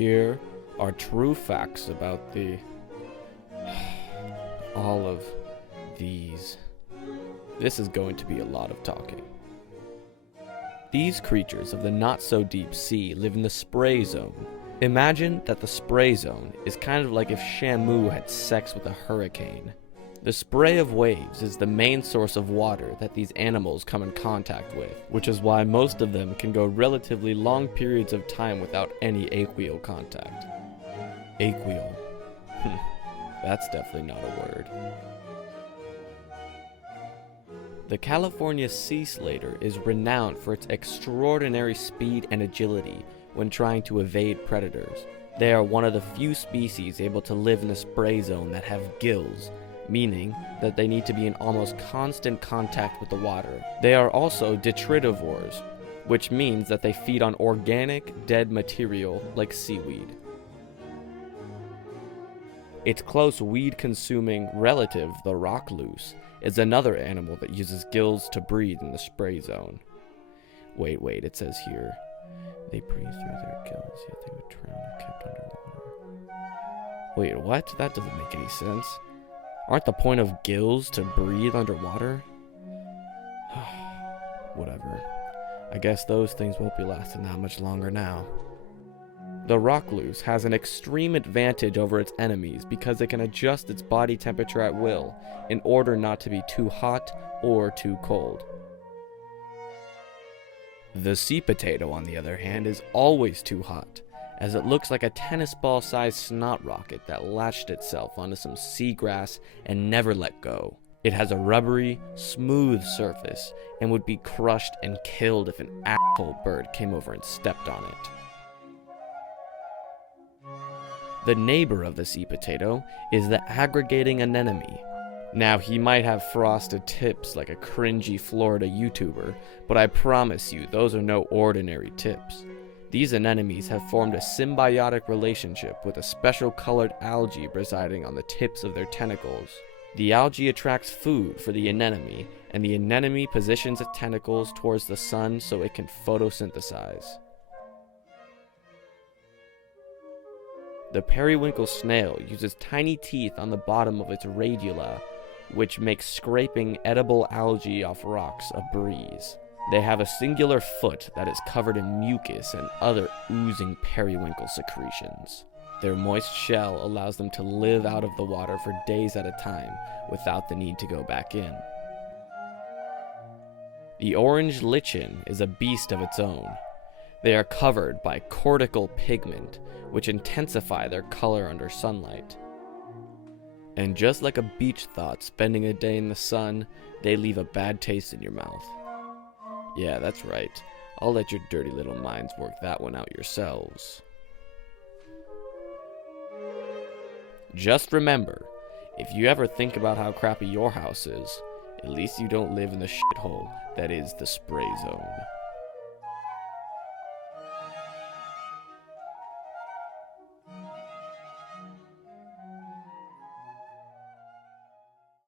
Here are true facts about all of these. This is going to be a lot of talking. These creatures of the not-so-deep sea live in the spray zone. Imagine that the spray zone is kind of like if Shamu had sex with a hurricane. The spray of waves is the main source of water that these animals come in contact with, which is why most of them can go relatively long periods of time without any aqueal contact. Aqueal. That's definitely not a word. The California sea slater is renowned for its extraordinary speed and agility when trying to evade predators. They are one of the few species able to live in the spray zone that have gills, meaning that they need to be in almost constant contact with the water. They are also detritivores, which means that they feed on organic, dead material like seaweed. Its close weed-consuming relative, the rockloose, is another animal that uses gills to breathe in the spray zone. Wait, it says here, they breathe through their gills, yet they would drown if kept underwater. Wait, what? That doesn't make any sense. Aren't the point of gills to breathe underwater? Whatever. I guess those things won't be lasting that much longer now. The rockloose has an extreme advantage over its enemies because it can adjust its body temperature at will in order not to be too hot or too cold. The sea potato, on the other hand, is always too hot, as it looks like a tennis ball-sized snot rocket that latched itself onto some seagrass and never let go. It has a rubbery, smooth surface and would be crushed and killed if an asshole bird came over and stepped on it. The neighbor of the sea potato is the aggregating anemone. Now, he might have frosted tips like a cringy Florida YouTuber, but I promise you those are no ordinary tips. These anemones have formed a symbiotic relationship with a special colored algae residing on the tips of their tentacles. The algae attracts food for the anemone, and the anemone positions its tentacles towards the sun so it can photosynthesize. The periwinkle snail uses tiny teeth on the bottom of its radula, which makes scraping edible algae off rocks a breeze. They have a singular foot that is covered in mucus and other oozing periwinkle secretions. Their moist shell allows them to live out of the water for days at a time without the need to go back in. The orange lichen is a beast of its own. They are covered by cortical pigment, which intensify their color under sunlight. And just like a beach thought spending a day in the sun, they leave a bad taste in your mouth. Yeah, that's right. I'll let your dirty little minds work that one out yourselves. Just remember, if you ever think about how crappy your house is, at least you don't live in the shithole that is the spray zone.